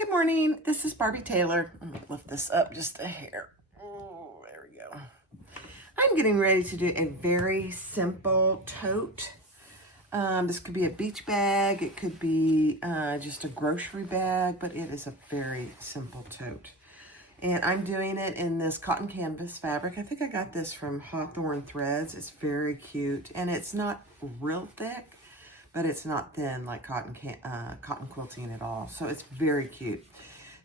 Good morning. This is Barbie Taylor. Let me lift this up just a hair. Oh, there we go. I'm getting ready to do a very simple tote. This could be a beach bag. It could be just a grocery bag, but it is a very simple tote. And I'm doing it in this cotton canvas fabric. I think I got this from Hawthorne Threads. It's very cute. And it's not real thick, but it's not thin like cotton quilting at all. So it's very cute.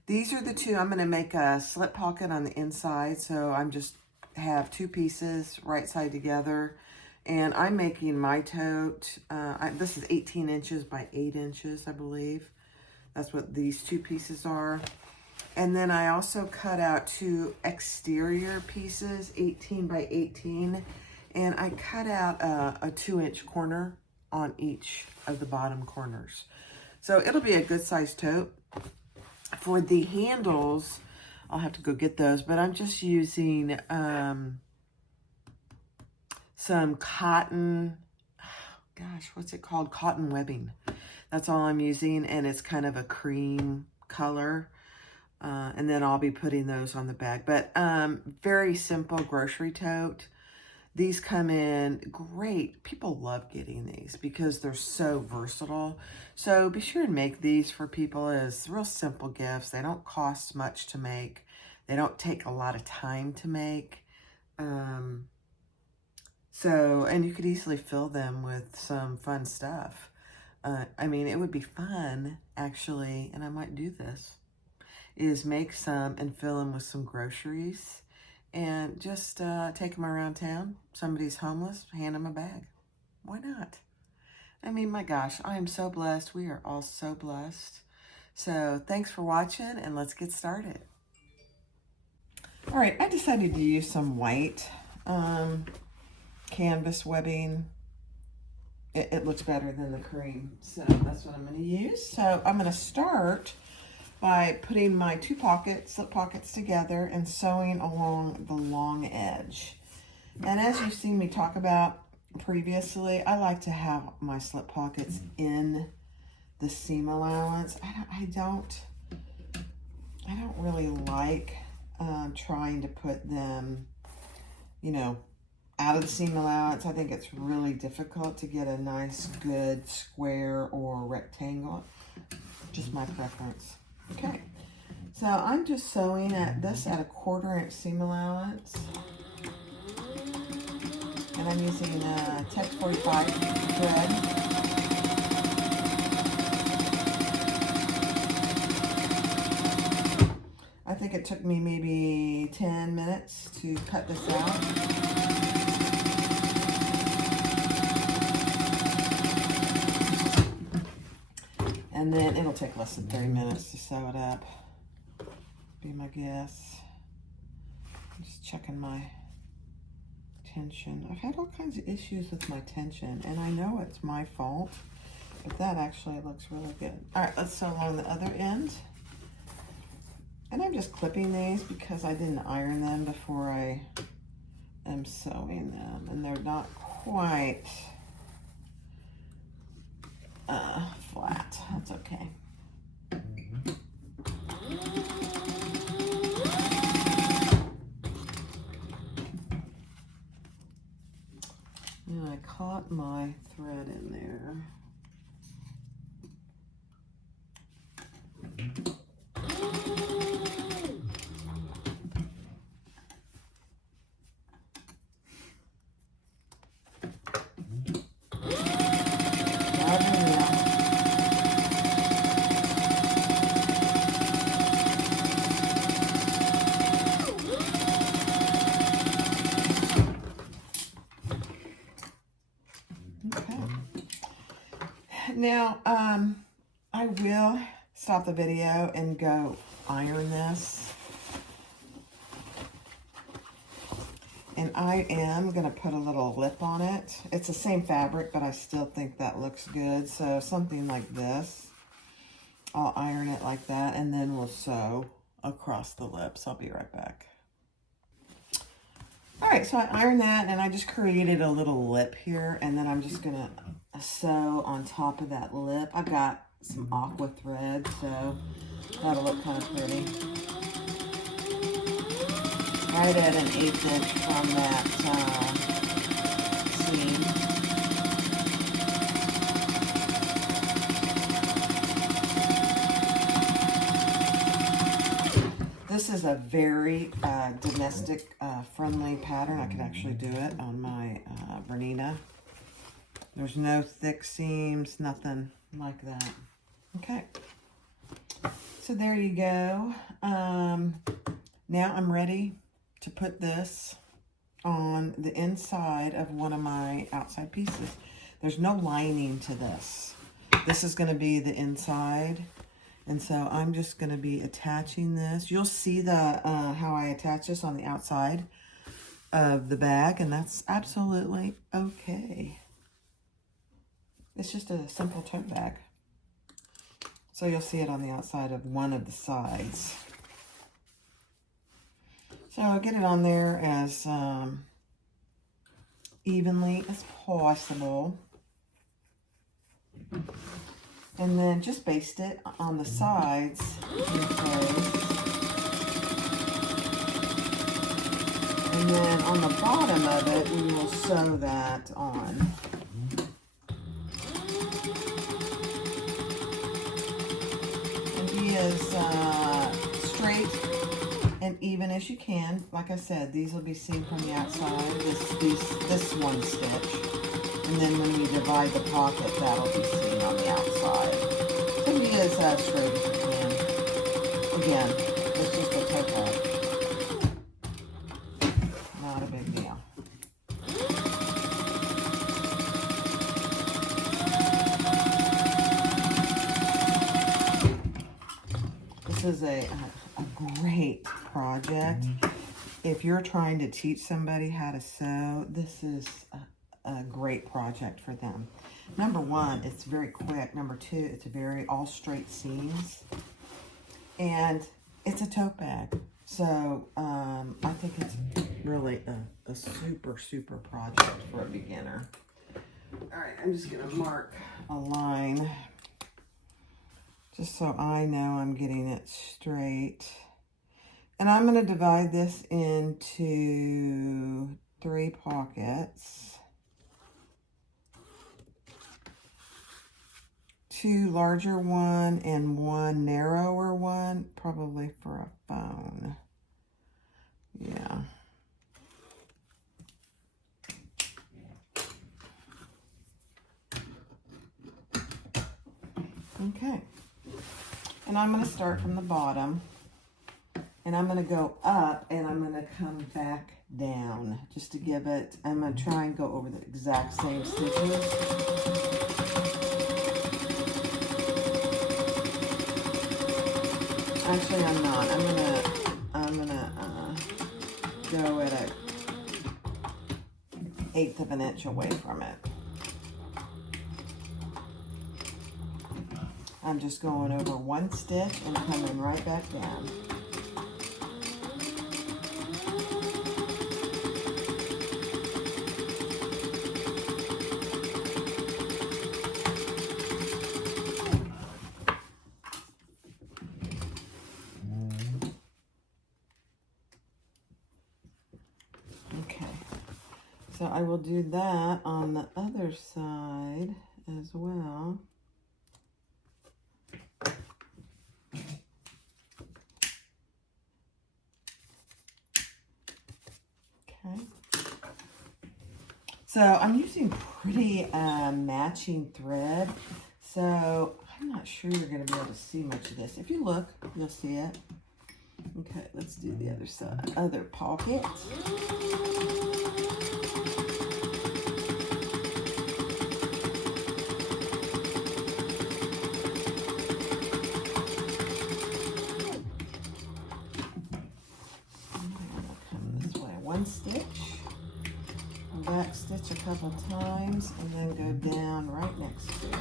These are the two. I'm going to make a slip pocket on the inside. So I'm just have two pieces right side together. And I'm making my tote. This is 18 inches by 8 inches, I believe. That's what these two pieces are. And then I also cut out two exterior pieces, 18 by 18. And I cut out a 2-inch corner on each of the bottom corners. So it'll be a good sized tote. For the handles, I'll have to go get those, but I'm just using some cotton, gosh, what's it called? Cotton webbing. That's all I'm using, and it's kind of a cream color. And then I'll be putting those on the bag. But very simple grocery tote. These come in great. People love getting these because they're so versatile. So be sure and make these for people as real simple gifts. They don't cost much to make. They don't take a lot of time to make. And you could easily fill them with some fun stuff. I mean, it would be fun, actually, and I might do this, is make some and fill them with some groceries. And just take them around town. Somebody's homeless, hand them a bag. Why not? I mean, my gosh, I am so blessed. We are all so blessed. So thanks for watching, and let's get started. All right, I decided to use some white canvas webbing. It looks better than the cream, so that's what I'm going to use. So I'm going to start by putting my two slip pockets together and sewing along the long edge. And as you've seen me talk about previously, I like to have my slip pockets in the seam allowance. I don't really like trying to put them, out of the seam allowance. I think it's really difficult to get a nice, good square or rectangle. Just my preference. Okay, so I'm just sewing this at a 1/4 inch seam allowance, and I'm using Tech 45 thread. I think it took me maybe 10 minutes to cut this out. And then it'll take less than 30 minutes to sew it up, be my guess. I'm just checking my tension. I've had all kinds of issues with my tension, and I know it's my fault, but that actually looks really good. All right, let's sew along the other end. And I'm just clipping these because I didn't iron them before I am sewing them, and they're not quite flat. That's okay. And I caught my thread in there. Now, I will stop the video and go iron this. And I am going to put a little lip on it. It's the same fabric, but I still think that looks good. So something like this. I'll iron it like that, and then we'll sew across the lips. I'll be right back. All right, so I ironed that, and I just created a little lip here, and then I'm just going to sew on top of that lip. I've got some aqua thread, so that'll look kind of pretty. Right at an 1/8 inch from that seam. This is a very domestic friendly pattern. I could actually do it on my Bernina. There's no thick seams, nothing like that. Okay, so there you go. Now I'm ready to put this on the inside of one of my outside pieces. There's no lining to this. This is going to be the inside. And so I'm just going to be attaching this. You'll see the how I attach this on the outside of the bag, and that's absolutely okay. It's just a simple tote bag. So you'll see it on the outside of one of the sides. So I'll get it on there as evenly as possible. And then just baste it on the sides in place. And then on the bottom of it, we will sew that on. And be as straight and even as you can. Like I said, these will be seen from the outside, this one stitch. And then when you divide the pocket, that'll be seen on the outside. So be as straight as you can. Again, it's just a tote bag. Not a big deal. This is a great project. If you're trying to teach somebody how to sew, this is a great project for them. Number one, it's very quick. Number two, it's very all straight seams. And it's a tote bag. So I think it's really a super, super project for a beginner. All right, I'm just gonna mark a line just so I know I'm getting it straight. And I'm gonna divide this into 3 pockets. 2 larger one and 1 narrower one, probably for a phone. Yeah. Okay. And I'm going to start from the bottom. And I'm going to go up and I'm going to come back down just to give it, I'm going to try and go over the exact same stitches. Actually, I'm not. I'm gonna go at a 1/8 of an inch away from it. I'm just going over 1 stitch and coming right back down. So I will do that on the other side as well. Okay. So I'm using pretty matching thread. So I'm not sure you're going to be able to see much of this. If you look, you'll see it. Okay, let's do the other side. Other pocket. Stitch, back stitch a couple times, and then go down right next to it.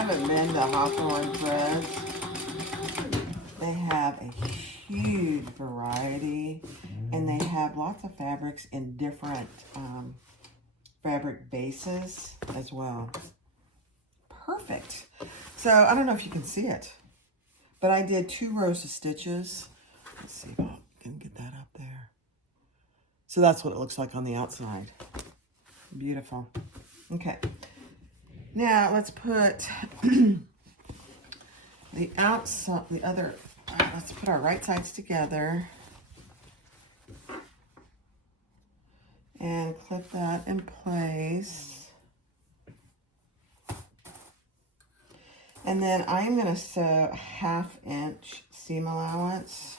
haven't been to Hawthorne Threads, they have a huge variety, and they have lots of fabrics in different fabric bases as well. Perfect. So I don't know if you can see it, but I did 2 rows of stitches. Let's see if I can get that up there. So that's what it looks like on the outside. Beautiful. Okay. Now let's put the outside, let's put our right sides together and clip that in place. And then I'm going to sew a 1/2 inch seam allowance.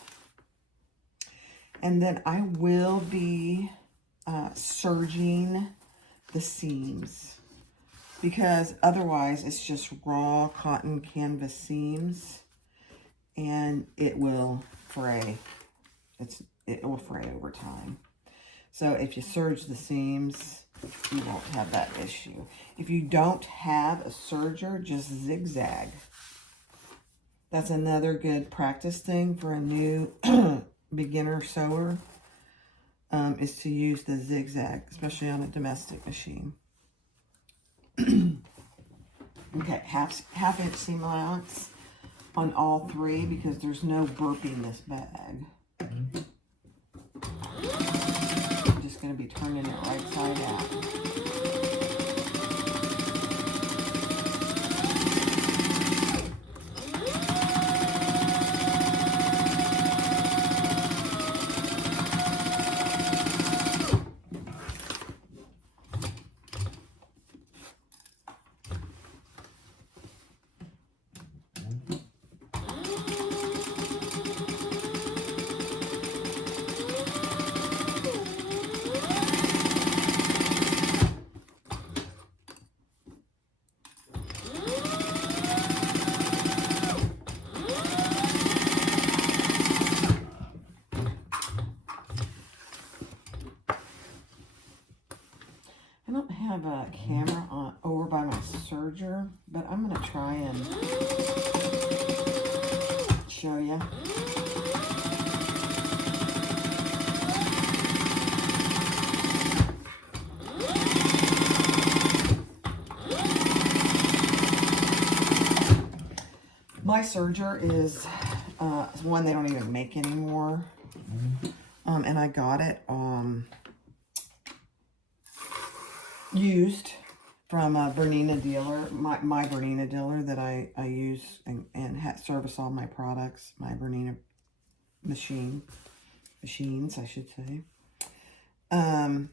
And then I will be serging the seams, because otherwise it's just raw cotton canvas seams and it will fray. It will fray over time. So if you serge the seams, you won't have that issue. If you don't have a serger, just zigzag. That's another good practice thing for a new beginner sewer, is to use the zigzag, especially on a domestic machine. Okay, half inch seam allowance on all 3, because there's no burping this bag. I'm just going to be turning it right side out. I don't have a camera on over by my serger, but I'm going to try and show you. My serger is one they don't even make anymore, and I got it used from a Bernina dealer, my Bernina dealer that I use and service all my products, my Bernina machines, I should say. I've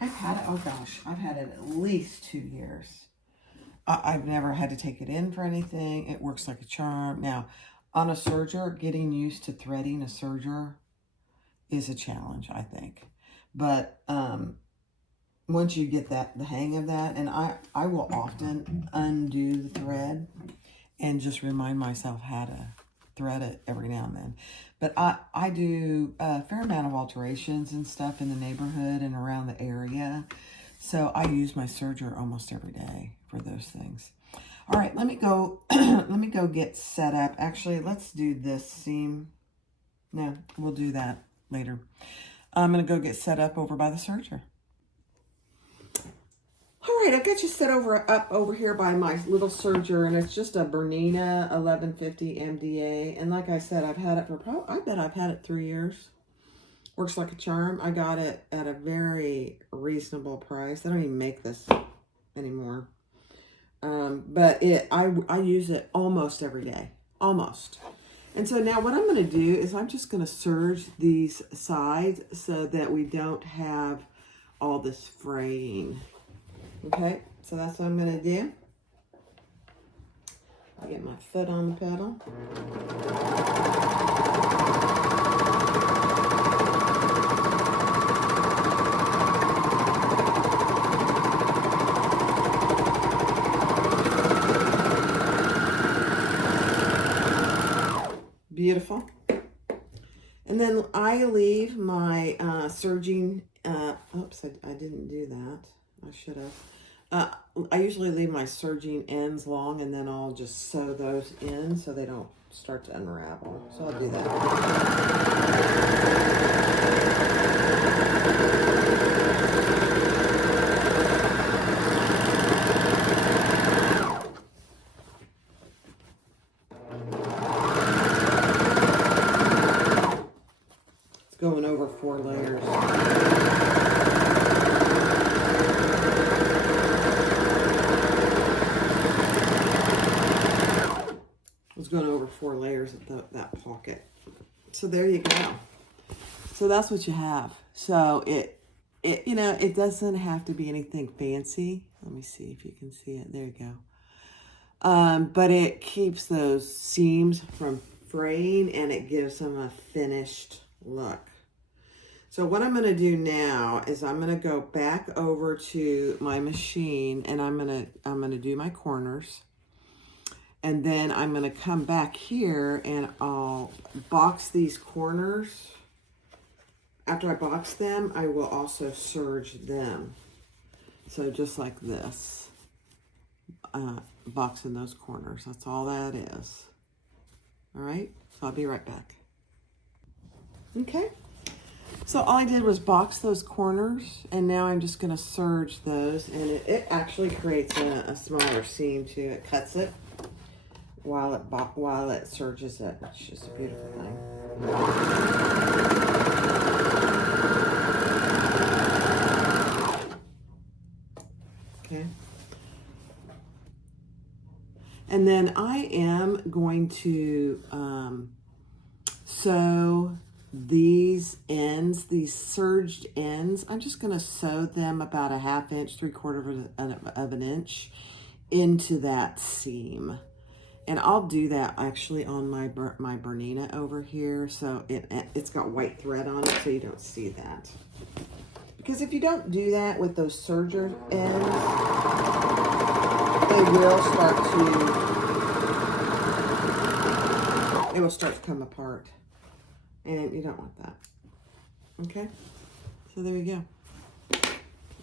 had it, oh gosh, I've had it at least 2 years. I've never had to take it in for anything. It works like a charm. Now, on a serger, getting used to threading a serger is a challenge, I think. But once you get the hang of that, and I will often undo the thread and just remind myself how to thread it every now and then. But I do a fair amount of alterations and stuff in the neighborhood and around the area. So I use my serger almost every day for those things. All right, let me go get set up. Actually, let's do this seam. No, we'll do that later. I'm going to go get set up over by the serger. All right, I've got you set up over here by my little serger, and it's just a Bernina 1150 MDA. And like I said, I've had it for I bet I've had it 3 years. Works like a charm. I got it at a very reasonable price. They don't even make this anymore. But I use it almost every day, almost. And so now what I'm going to do is I'm just going to serge these sides so that we don't have all this fraying. Okay, so that's what I'm going to do. I'll get my foot on the pedal. Beautiful. And then I leave my serging, oops, I didn't do that. I should have. I usually leave my serging ends long, and then I'll just sew those in so they don't start to unravel. So I'll do that. It's going over 4 layers. Going over 4 layers of that pocket. So there you go. So that's what you have. So it you know, it doesn't have to be anything fancy. Let me see if you can see it. There you go. But it keeps those seams from fraying, and it gives them a finished look. So what I'm going to do now is I'm going to go back over to my machine, and I'm going to do my corners. And then I'm going to come back here and I'll box these corners. After I box them, I will also serge them. So just like this, boxing those corners. That's all that is. All right, so I'll be right back. Okay, so all I did was box those corners, and now I'm just going to serge those, and it actually creates a smaller seam too. It cuts it while it serges it. It's just a beautiful thing. Okay. And then I am going to sew these ends, these serged ends. I'm just going to sew them about a 1/2 inch, 3/4 of an inch into that seam. And I'll do that actually on my Bernina over here. So it's got white thread on it, so you don't see that. Because if you don't do that with those serger ends, it will start to come apart. And you don't want that. Okay? So there you go.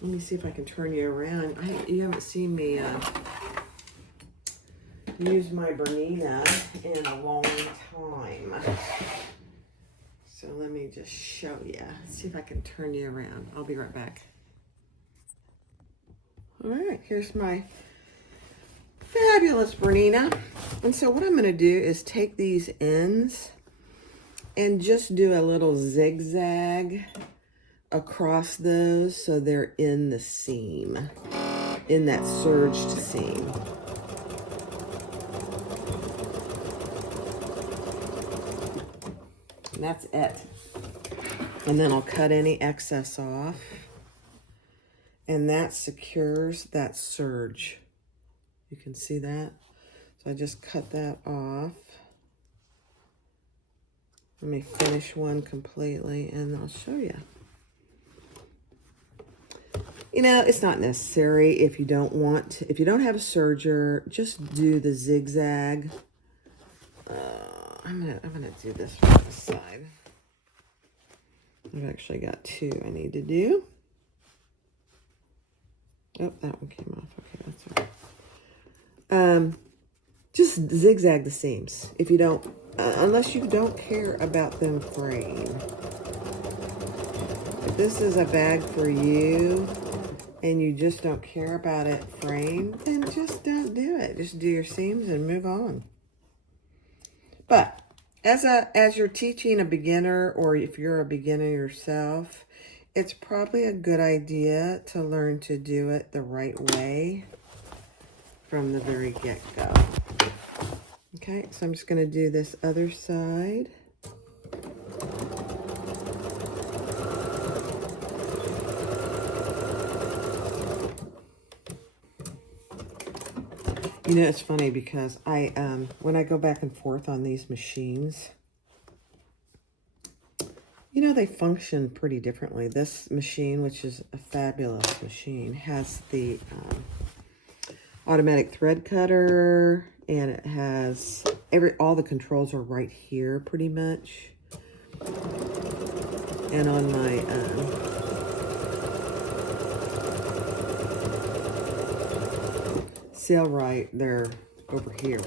Let me see if I can turn you around. You haven't seen me use my Bernina in a long time. So let me just show you. See if I can turn you around. I'll be right back. All right, here's my fabulous Bernina. And so what I'm going to do is take these ends and just do a little zigzag across those so they're in the seam, in that serged seam. And that's it. And then I'll cut any excess off. And that secures that serge. You can see that? So I just cut that off. Let me finish one completely and I'll show you. You know, it's not necessary if you don't have a serger, just do the zigzag. I'm gonna do this from the side. I've actually got 2 I need to do. Oh, that one came off. Okay, that's okay. Just zigzag the seams if you don't, unless you don't care about them fraying. If this is a bag for you and you just don't care about it fraying, then just don't do it. Just do your seams and move on. But as you're teaching a beginner, or if you're a beginner yourself, it's probably a good idea to learn to do it the right way from the very get-go. Okay, so I'm just going to do this other side. You know, it's funny because when I go back and forth on these machines, you know, they function pretty differently. This machine, which is a fabulous machine, has the automatic thread cutter, and it has all the controls are right here pretty much. And on my sail right, they're over here.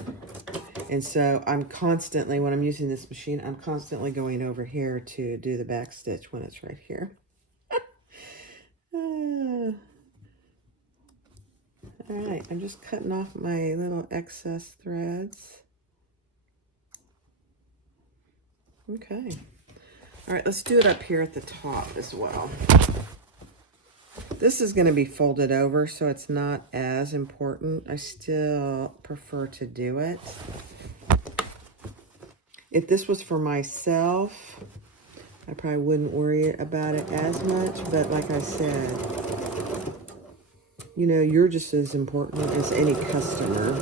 And so I'm constantly, when I'm using this machine, I'm constantly going over here to do the back stitch when it's right here. All right, I'm just cutting off my little excess threads. Okay. All right, let's do it up here at the top as well. This is going to be folded over, so it's not as important. I still prefer to do it. If this was for myself, I probably wouldn't worry about it as much, but like I said, you know, you're just as important as any customer.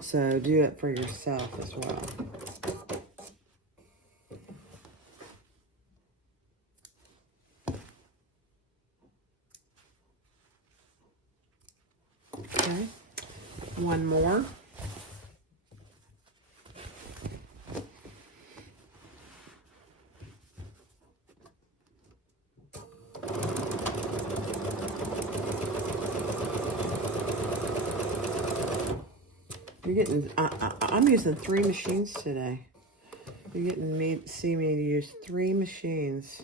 So do it for yourself as well. Okay, one more. You're getting, I'm using 3 machines today. You're getting me, see me use 3 machines.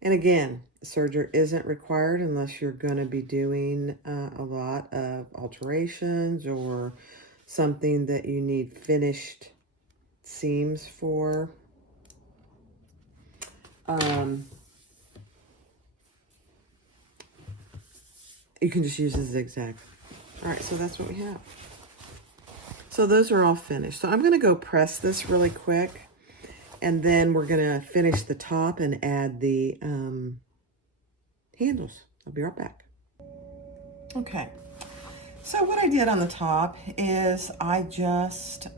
And again, the serger isn't required unless you're going to be doing a lot of alterations or something that you need finished seams for. You can just use a zigzag. All right, so that's what we have. So those are all finished. So I'm going to go press this really quick, and then we're going to finish the top and add the handles. I'll be right back. Okay, so what I did on the top is I just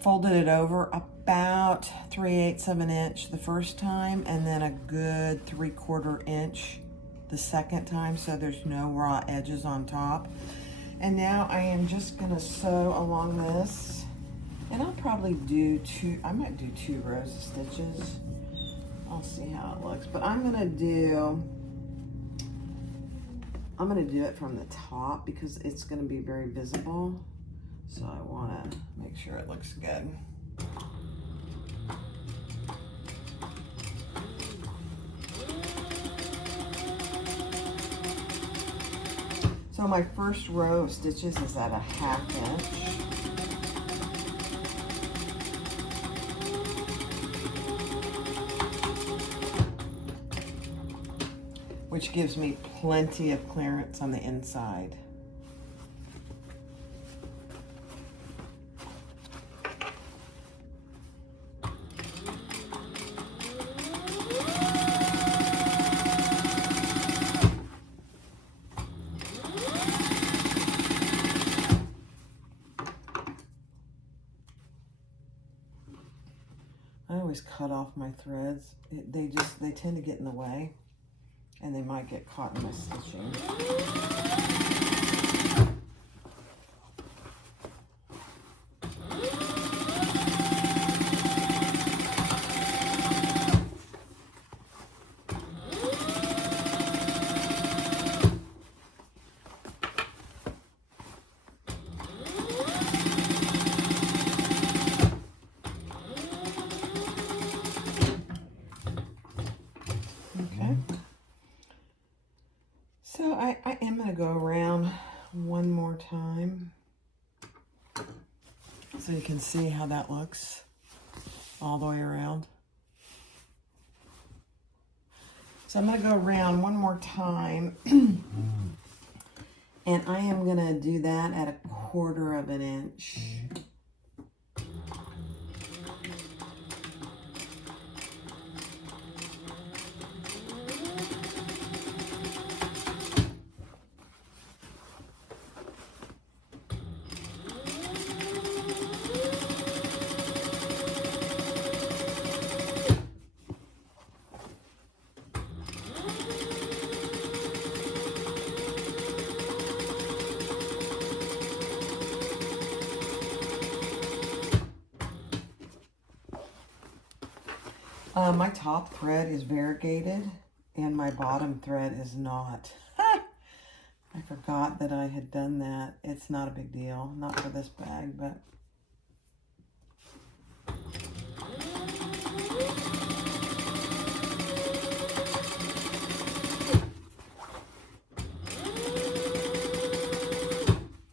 folded it over about 3/8 of an inch the first time, and then a good 3/4 inch the second time, so there's no raw edges on top. And now I am just gonna sew along this, and I'll probably do I might do 2 rows of stitches. I'll see how it looks, but I'm gonna do it from the top because it's gonna be very visible. So I wanna make sure it looks good. So my first row of stitches is at a 1/2 inch. Which gives me plenty of clearance on the inside. I always cut off my threads. They tend to get in the way, and they might get caught in my stitching. So I am going to go around one more time so you can see how that looks all the way around. So I'm going to go around one more time and I am going to do that at 1/4 of an inch. My top thread is variegated, And my bottom thread is not. I forgot that I had done that. It's not a big deal. Not for this bag, but...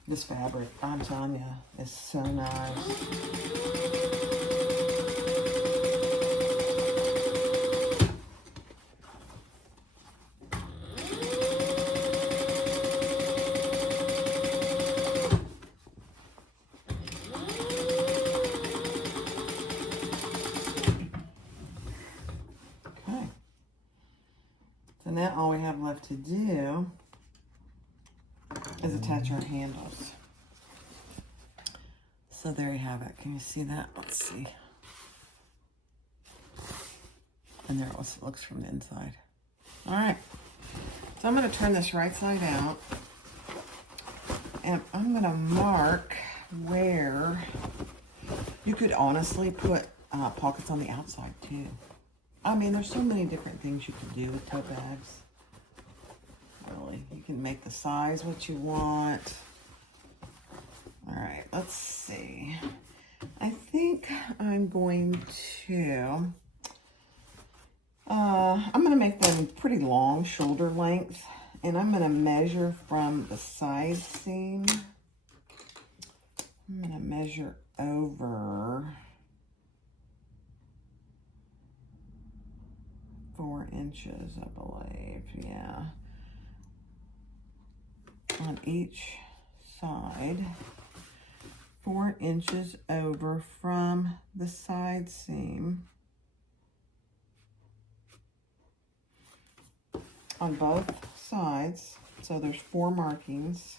This fabric, I'm telling you, is so nice. Okay. So now all we have left to do is attach our handles. So there you have it. Can you see that? Let's see. And there it looks from the inside. All right. So I'm going to turn this right side out. And I'm going to mark where you could honestly put pockets on the outside too. I mean, there's so many different things you can do with tote bags. Really, you can make the size what you want. All right, let's see. I think I'm going to, I'm going to make them pretty long, shoulder length, and I'm going to measure from the side seam. I'm going to measure over 4 inches, I believe, yeah. On each side, 4 inches over from the side seam on both sides. So there's 4 markings.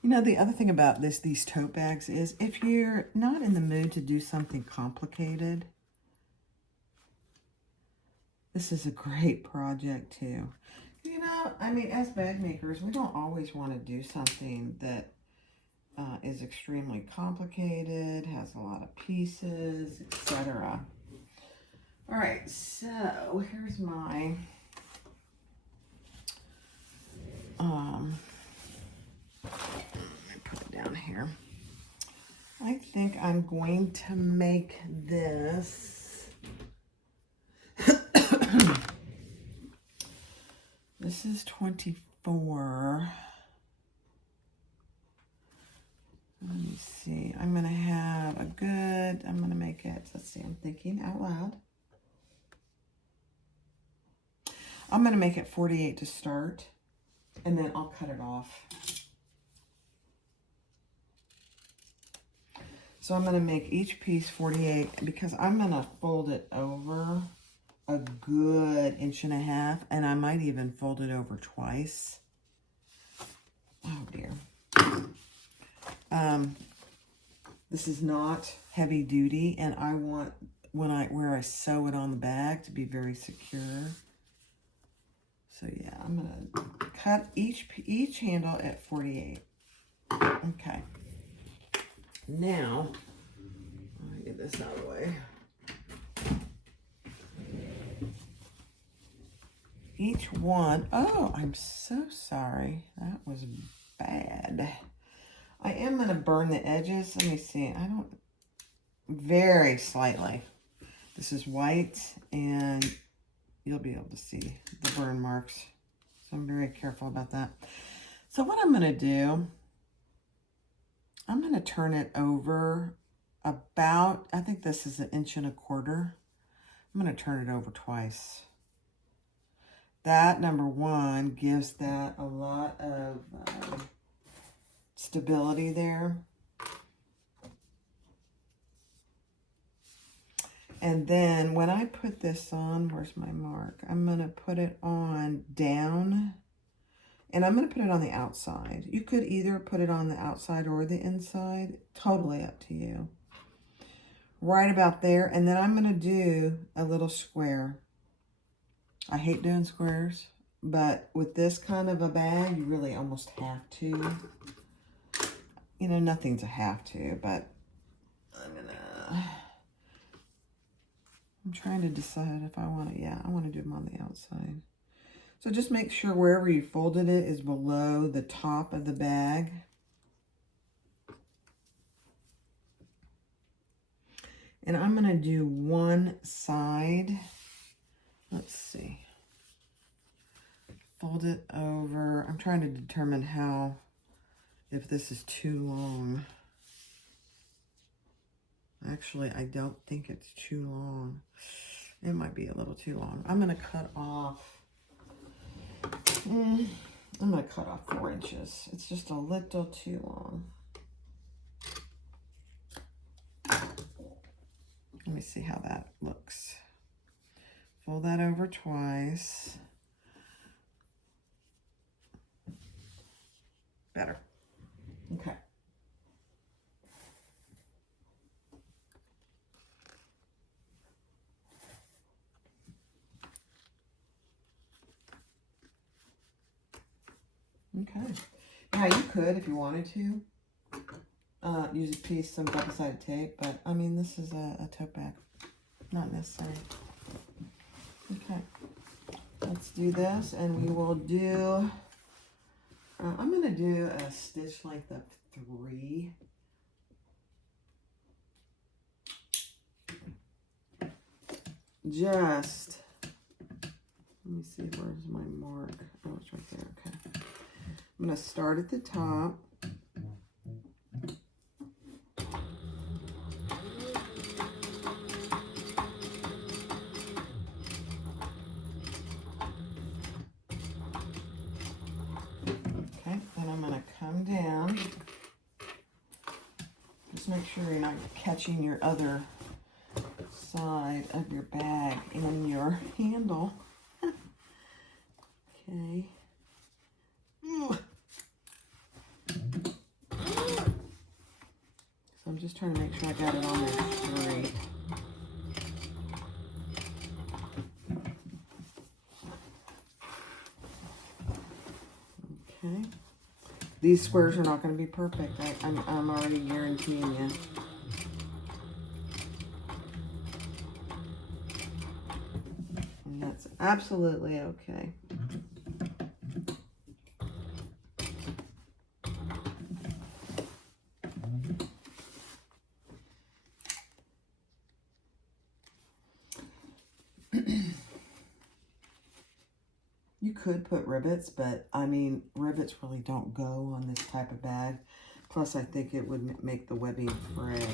You know, the other thing about these tote bags is if you're not in the mood to do something complicated, this is a great project too. You know, I mean, as bag makers, we don't always want to do something that is extremely complicated, has a lot of pieces, etc. All right, so here's my let me put it down here. I think I'm going to make this. This is 24. Let me see. I'm going to have a good, I'm going to make it, let's see, I'm thinking out loud. I'm going to make it 48 to start, and then I'll cut it off. So I'm going to make each piece 48 because I'm going to fold it over a good 1.5 inches, and I might even fold it over twice. Oh dear. This is not heavy duty, and I want where I sew it on the bag to be very secure. So yeah, I'm gonna cut each handle at 48. Okay. Now, let me get this out of the way. Each one, oh, I'm so sorry. That was bad. I am going to burn the edges. Let me see. Very slightly. This is white, and you'll be able to see the burn marks. So I'm very careful about that. So what I'm going to do, I'm going to turn it over about, I think this is 1.25 inches. I'm going to turn it over twice. That, number one, gives that a lot of stability there. And then when I put this on, where's my mark? I'm going to put it on down, and I'm going to put it on the outside. You could either put it on the outside or the inside. Totally up to you. Right about there. And then I'm going to do a little square. I hate doing squares, but with this kind of a bag, you really almost have to. you know, nothing's a have to, but I'm trying to decide if I want to, yeah, I want to do them on the outside. So just make sure wherever you folded it is below the top of the bag. And I'm going to do one side. Let's see. Fold it over. I'm trying to determine how, if this is too long. Actually, I don't think it's too long. It might be a little too long. I'm going to cut off. I'm going to cut off 4 inches. It's just a little too long. Let me see how that looks. Fold that over twice. Better. Okay. Okay. Now you could, if you wanted to, use a piece, some double-sided tape, but I mean, this is a tote bag. Not necessary. Okay. Let's do this, and we will do, I'm going to do a stitch length of 3. Just, let me see, where's my mark? Oh, it's right there, okay. I'm going to start at the top. Okay, then I'm going to come down. Just make sure you're not catching your other side of your bag in your handle. Okay. So I'm just trying to make sure I got it on there straight. Okay. These squares are not going to be perfect. I'm already guaranteeing you. And that's absolutely okay. You could put rivets, but I mean, rivets really don't go on this type of bag. Plus, I think it would make the webbing fray.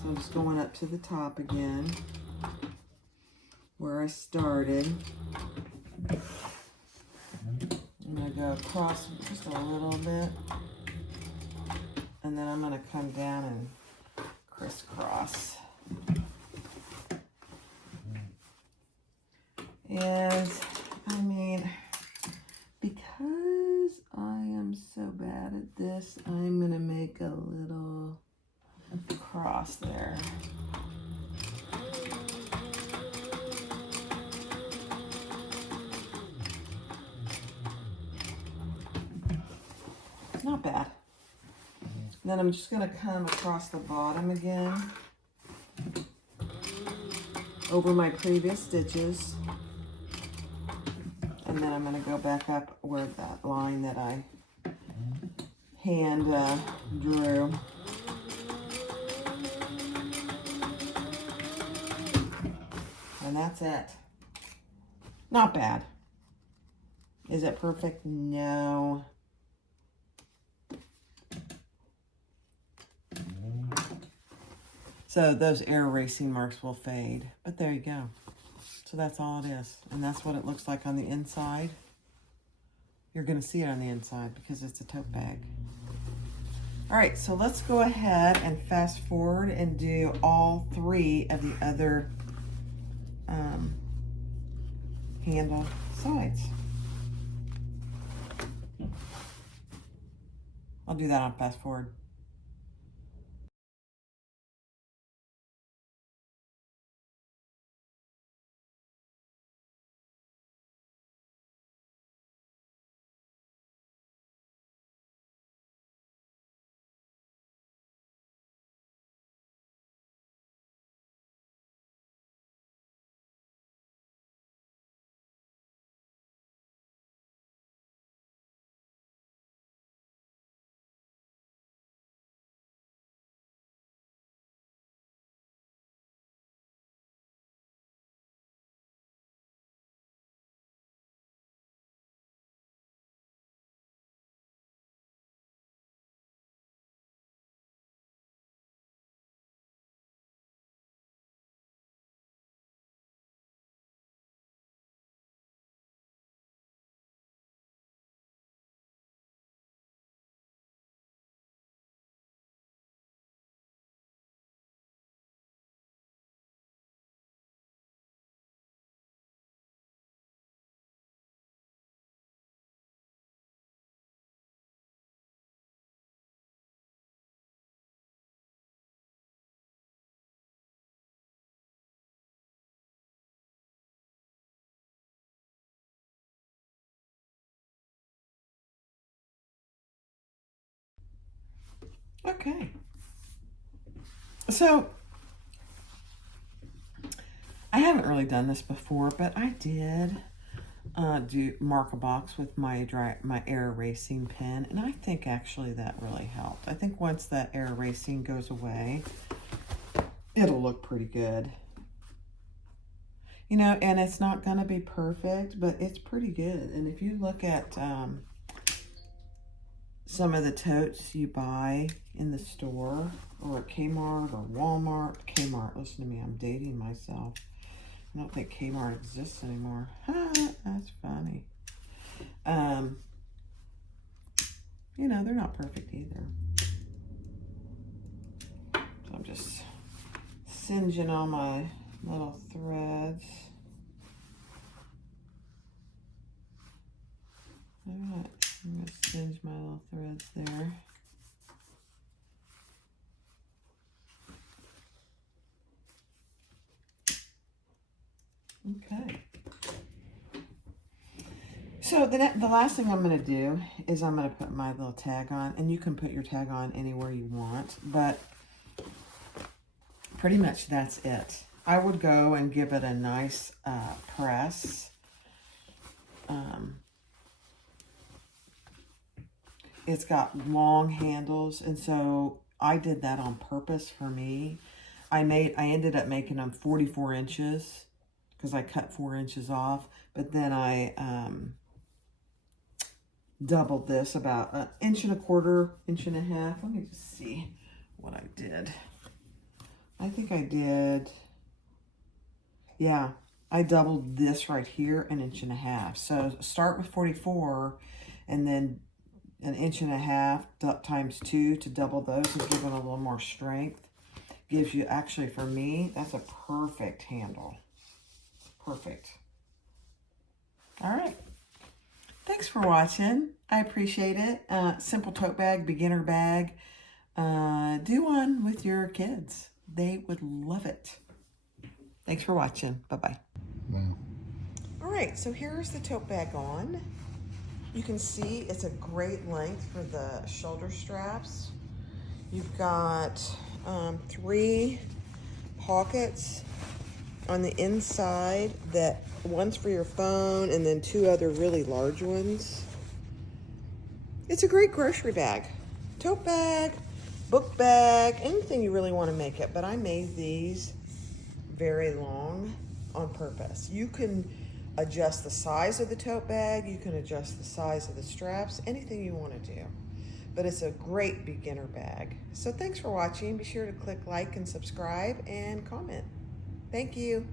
So I'm just going up to the top again, where I started. And I go across just a little bit. And then I'm going to come down and crisscross. And I mean, because I am so bad at this, I'm going to make a little cross there. Not bad. Then I'm just going to come across the bottom again over my previous stitches. And then I'm going to go back up where that line that I hand drew. And that's it. Not bad. Is it perfect? No. So those air erasing marks will fade. But there you go. So that's all it is. And that's what it looks like on the inside. You're going to see it on the inside because it's a tote bag. All right, so let's go ahead and fast forward and do all 3 of the other handle sides. I'll do that on fast forward. Okay. So, I haven't really done this before, but I did mark a box with my air erasing pen, and I think actually that really helped. I think once that air erasing goes away, it'll look pretty good. You know, and it's not going to be perfect, but it's pretty good. And if you look at some of the totes you buy in the store or at Kmart or Walmart. Kmart, listen to me, I'm dating myself. I don't think Kmart exists anymore. That's funny. You know, they're not perfect either. So I'm just singeing all my little threads. All right, I'm going to singe my little threads there. Okay. So the last thing I'm going to do is I'm going to put my little tag on, and you can put your tag on anywhere you want, but pretty much that's it. I would go and give it a nice press. It's got long handles, and so I did that on purpose for me. I ended up making them 44 inches because I cut 4 inches off, but then I doubled this about 1.25 inches, 1.5 inches. Let me just see what I did. I think I did, yeah, I doubled this right here 1.5 inches. So start with 44 and then 1.5 inches times 2 to double those and give it a little more strength. Gives you, actually for me, that's a perfect handle. Perfect. All right. Thanks for watching. I appreciate it. Simple tote bag, beginner bag. Do one with your kids. They would love it. Thanks for watching. Bye-bye. Wow. All right, so here's the tote bag on. You can see it's a great length for the shoulder straps. You've got 3 pockets on the inside, that one's for your phone and then 2 other really large ones. It's a great grocery bag, tote bag, book bag, anything you really want to make it. But I made these very long on purpose. You can adjust the size of the tote bag, you can adjust the size of the straps, anything you want to do. But it's a great beginner bag. So thanks for watching. Be sure to click like and subscribe and comment. Thank you.